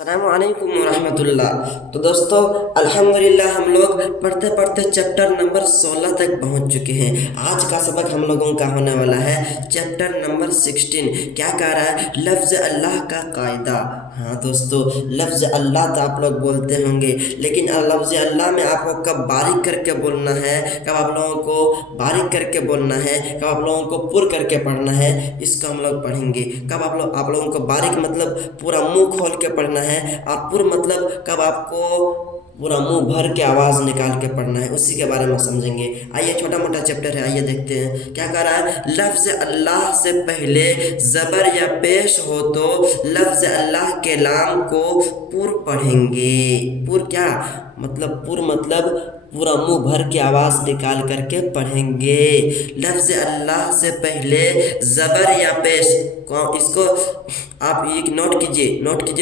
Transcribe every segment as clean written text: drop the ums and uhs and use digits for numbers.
अस्सलाम वालेकुम रहमतुल्लाह। तो दोस्तों, अल्हम्दुलिल्लाह हम लोग पढ़ते पढ़ते चैप्टर नंबर 16 तक पहुंच चुके हैं। आज का सबक हम लोगों का होने वाला है चैप्टर नंबर 16। क्या कह रहा है? लफ्ज़ अल्लाह का कायदा। हाँ दोस्तों, लफ्ज़ अल्लाह तो आप लोग बोलते होंगे, लेकिन लफ्ज़ अल्लाह में आपको कब बारीक करके बोलना है, कब आप लोगों को बारीक करके बोलना है, कब आप लोगों को पुर करके पढ़ना है, इसको हम लोग पढ़ेंगे। कब आप लोगों को बारीक मतलब पूरा मुंह खोल के पढ़ना है, और पुर मतलब कब आपको पूरा मुंह भर के आवाज़ निकाल के पढ़ना है, उसी के बारे में समझेंगे। आइए, छोटा मोटा चैप्टर है, आइए देखते हैं क्या कह रहा है। लफ्ज़ अल्लाह से पहले ज़बर या पेश हो तो लफ्ज़ अल्लाह के लाम को पुर पढ़ेंगे। पुर क्या मतलब? पुर मतलब पूरा मुंह भर के आवाज़ निकाल करके पढ़ेंगे। लफ्ज़ अल्लाह से पहले ज़बर या पेश, इसको आप ये नोट कीजिए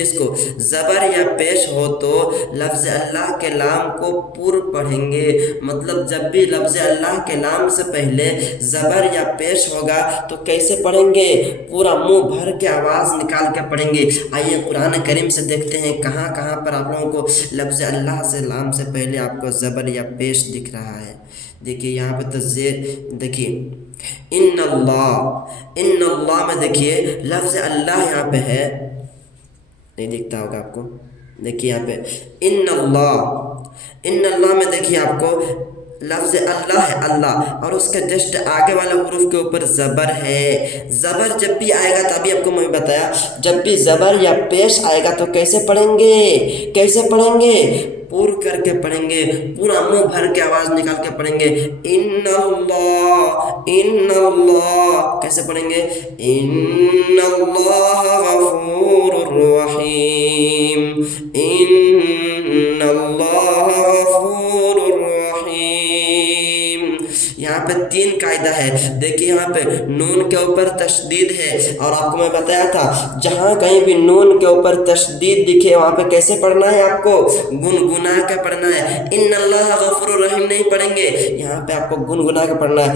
इसको। ज़बर या पेश हो तो लफ्ज़ अल्लाह के लाम को पुर पढ़ेंगे। मतलब जब भी लफ्ज़ अल्लाह के लाम से पहले ज़बर या पेश होगा तो कैसे पढ़ेंगे? पूरा मुंह भर के आवाज़ निकाल के पढ़ेंगे। आइए कुरान करीम से देखते हैं कहाँ कहाँ पर आप लोगों को लफ्ज़ अल्लाह से लाम से पहले आपको ज़बर या पेश दिख रहा है। देखिए यहाँ पे तो देखिए इन्नल्लाह में देखिए लफ्ज़ अल्लाह यहाँ पे है, नहीं दिखता होगा आपको। देखिए यहाँ पे इन्नल्लाह में देखिए आपको लफ्ज़ अल्लाह है, अल्लाह, और उसके जस्ट आगे वाला हुरूफ के ऊपर ज़बर है। ज़बर जब भी आएगा, तभी आपको मैं बताया, जब भी ज़बर या पेश आएगा तो कैसे पढ़ेंगे? पुर करके पढ़ेंगे, पूरा मुंह भर के आवाज़ निकाल के पढ़ेंगे। इन्नल्लाह कैसे पढ़ेंगे? इन्नल्लाह गफूरुर रहीम, इन्नल्लाह गफूरुर रहीम। यहाँ पे 3 कायदा है। देखिए यहाँ पे नून के ऊपर तशदीद है, और आपको मैं बताया था जहाँ कहीं भी नून के ऊपर तशदीद दिखे वहाँ पे कैसे पढ़ना है? आपको गुनगुना के पढ़ना है। इन्नल्लाह गफूरुर रहीम नहीं पढ़ेंगे, यहाँ पे आपको गुनगुना के पढ़ना है।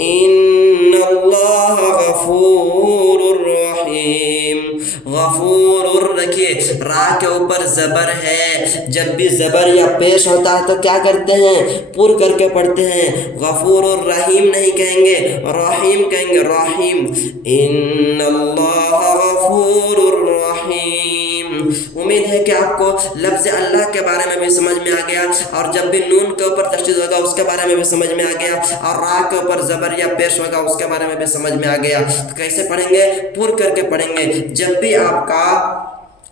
इन्नल्लाह गफूरुर रहीम। गफूरुर रखिए, रा के ऊपर ज़बर है। जब भी ज़बर या पेश होता है तो क्या करते हैं? पुर करके पढ़ते हैं। गफूरुर रहीम नहीं कहेंगे, रहीम कहेंगे, रहीम। इन्नल्लाह गफूरुर रहीम। उम्मीद है कि आपको लफ्ज़ अल्लाह के बारे में भी समझ में आ गया, और जब भी नून के ऊपर तशदीद होगा उसके बारे में भी समझ में आ गया, और रा के ऊपर ज़बर या पेश होगा उसके बारे में भी समझ में आ गया। तो कैसे पढ़ेंगे? पुर करके पढ़ेंगे। जब भी आपका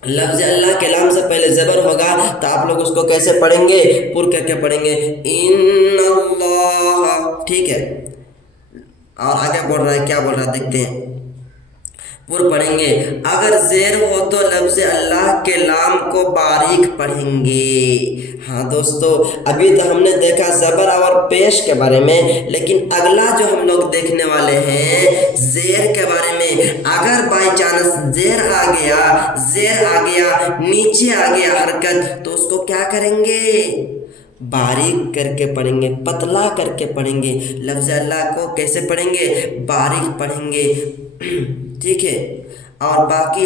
लफ्ज़ अल्लाह के लाम से पहले ज़बर होगा तो आप लोग उसको कैसे पढ़ेंगे? पुर करके पढ़ेंगे, इन्नल्लाह। ठीक है, और आगे बोल रहा है, क्या बोल रहा है देखते हैं। पुर पढ़ेंगे। अगर ज़ेर हो तो लफ्ज़ अल्लाह के लाम को बारीक पढ़ेंगे। हाँ दोस्तों, अभी तो हमने देखा ज़बर और पेश के बारे में, लेकिन अगला जो हम लोग देखने वाले हैं ज़ेर के बारे में। अगर बाई चांस ज़ेर आ गया, नीचे आ गया हरकत, तो उसको क्या करेंगे? बारीक करके पढ़ेंगे, पतला करके पढ़ेंगे। लफ्ज़ अल्लाह को कैसे पढ़ेंगे? बारीक पढ़ेंगे। ठीक है, और बाकी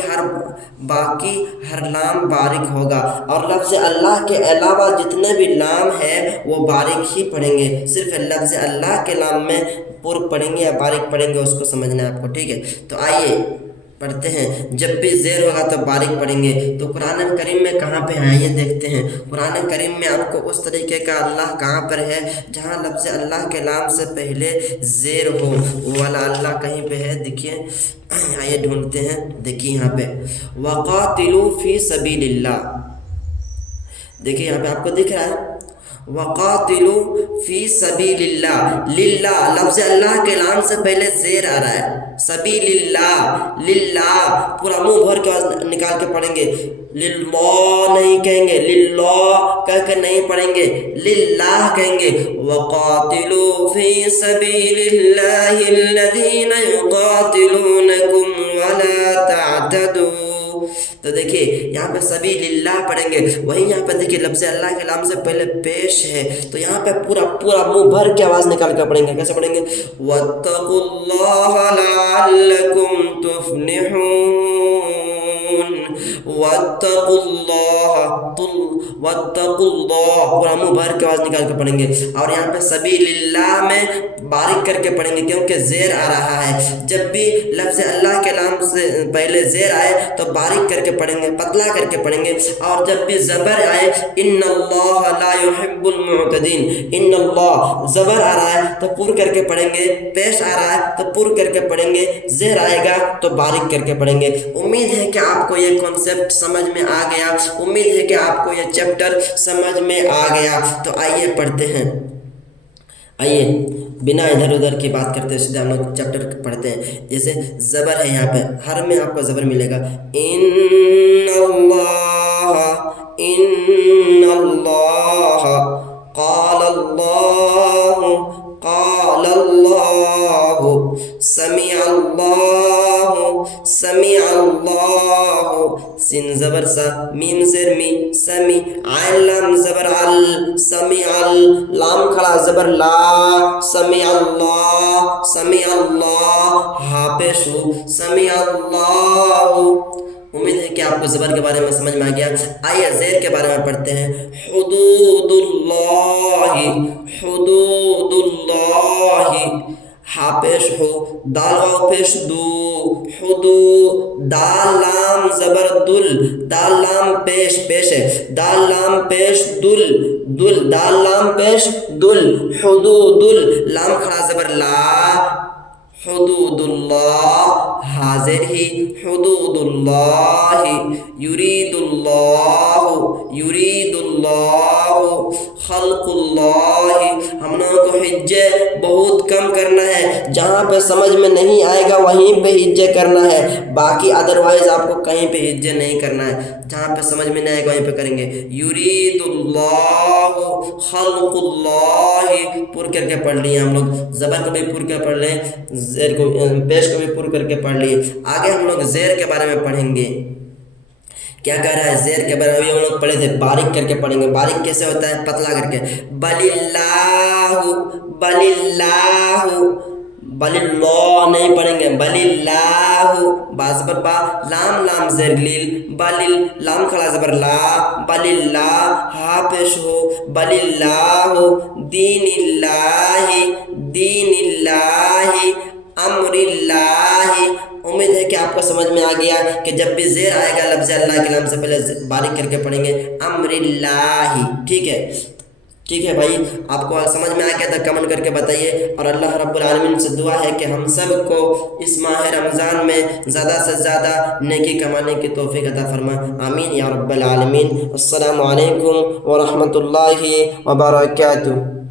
हर लाम बारीक होगा, और लफ्ज़ अल्लाह के अलावा जितने भी लाम है वो बारीक ही पढ़ेंगे। सिर्फ लफ्ज़ अल्लाह के लाम में पुर पढ़ेंगे या बारीक पढ़ेंगे, उसको समझना है आपको। ठीक है, तो आइए पढ़ते हैं। जब भी ज़ेर होगा तो बारीक पढ़ेंगे। तो कुरान करीम में कहाँ पे है ये देखते हैं। कुरान करीम में आपको उस तरीके का अल्लाह कहाँ पर है जहाँ लफ्ज़ अल्लाह के लाम से पहले ज़ेर हो, वो वाला अल्लाह कहीं पे है? देखिए, आइए ढूंढते हैं। देखिए यहाँ पे वक़ातिलू फ़ी सबीलिल्लाह, देखिए यहाँ पे आपको दिख रहा है वक़ातिलू फ़ी सबीलिल्लाह। लिल्लाह लफ्ज़ अल्लाह के नाम से पहले ज़ेर आ रहा है। सबीलिल्लाह, लिल्लाह पूरा मुंह भर के निकाल के पढ़ेंगे। लिल्लाह नहीं कहेंगे, लिल्लाह कह कर नहीं पढ़ेंगे, लिल्लाह कहेंगे। वक़ातिलू फ़ी सबीलिल्लाहि अल्लज़ीना युक़ातिलूनकुम वला तअतदू। تو دیکھیے یہاں پہ سبیل اللہ پڑھیں گے، وہیں یہاں پہ دیکھیے لفظ اللہ کے نام سے پہلے پیش ہے، تو یہاں پہ پورا منہ بھر کے آواز نکال کر پڑھیں گے۔ کیسے پڑھیں گے؟ وَاتَّقُوا اللَّهَ لَعَلَّكُمْ تُفْلِحُونَ، وَاتَّقُوا اللَّهَ، وَاتَّقُوا اللَّهَ، پورا منہ بھر کے آواز نکال کر پڑھیں گے۔ اور یہاں پہ سبیل اللہ میں باریک کر کے پڑھیں گے کیونکہ زیر آ رہا ہے، جب بھی لفظ اللہ کے نام سے پہلے زیر آئے تو باریک کر کے پڑھیں گے، پتلا کر کے پڑھیں گے، اور جب بھی زبر آئے ان اللہ لا يحب المعتدین، ان اللہ زبر آ رہا ہے تو پر کر کے پڑھیں گے، پیش آ رہا ہے تو پر کر کے پڑھیں گے، زیر آئے گا تو باریک کر کے پڑھیں گے۔ امید ہے کہ آپ کو یہ کانسیپٹ سمجھ میں آ گیا، امید ہے کہ آپ کو یہ چیپٹر سمجھ میں آ گیا۔ تو آئیے پڑھتے ہیں، آئیے بنا ادھر ادھر کی بات کرتے ہیں سیدھے ہم لوگ چیپٹر پڑھتے ہیں۔ جیسے زبر ہے یہاں پہ، ہر میں آپ کو زبر ملے گا، ان اللہ، ان اللہ، قال اللہ، قال اللہ، سمع اللہ، سمع اللہ، سین زبر سا، میم زیر می، سمی، عین لام زبر ال، سمع ال، لام کھڑا زبر لا، سمع اللہ، سمع اللہ، ہا پیش ہو، سمع اللہ۔ امید ہے کہ آپ کو زبر کے بارے میں سمجھ میں آ گیا۔ آئیے زیر کے بارے میں پڑھتے ہیں۔ حدود اللہ، حدود اللہ، ہا پیش ہو، دال واو پیش دو، حدو، دال لام زبر دل، دال لام پیش ہے، دال لام پیش دل، دل، دال لام پیش دل، حدود، لام کھڑا زبر لا، حدود اللہ، حاضر ہی، حدود اللہ، یرید اللہ، یرید اللہ، خلق اللہ۔ ہم لوگوں کو حجے بہت کم کرنا ہے، جہاں پہ سمجھ میں نہیں آئے گا وہیں پہ حجے کرنا ہے، باقی ادروائز آپ کو کہیں پہ حجے نہیں کرنا ہے، جہاں پہ سمجھ میں نہیں آئے گا وہیں پہ کریں گے۔ یرید اللہ، خلق اللہ، پر کر کے پڑھ لیے ہم لوگ، زبر کو بھی پر کر پڑھ لیں، زیر کو پیش کو بھی پر کر کے پڑھ لیے۔ آگے ہم لوگ زیر کے بارے میں پڑھیں گے۔ کیا کہہ رہا ہے زیر کے بارے میں؟ ہم لوگ پڑھے تھے، باریک کر کے پڑھیں گے۔ باریک کیسے ہوتا ہے؟ پتلا کر کے، بل اللہ، بل اللہ، بل اللہ نہیں پڑھیں گے، بل اللہ، با زبر با، لام لام زیر لیل، بل، لام کھڑا زبر لا، بل اللہ، ہا پیش ہو، بل اللہ، دین اللہ، دین اللہ، امر اللہ۔ امید ہے کہ آپ کو سمجھ میں آ گیا کہ جب بھی زیر آئے گا لفظ اللہ کے نام سے پہلے باریک کر کے پڑھیں گے، امر اللہ، ٹھیک ہے؟ ٹھیک ہے بھائی، آپ کو سمجھ میں آ گیا تو کمنٹ کر کے بتائیے، اور اللہ رب العالمین سے دعا ہے کہ ہم سب کو اس ماہ رمضان میں زیادہ سے زیادہ نیکی کمانے کی توفیق عطا فرما، آمین یا رب العالمین۔ السلام علیکم ورحمۃ اللہ وبرکاتہ۔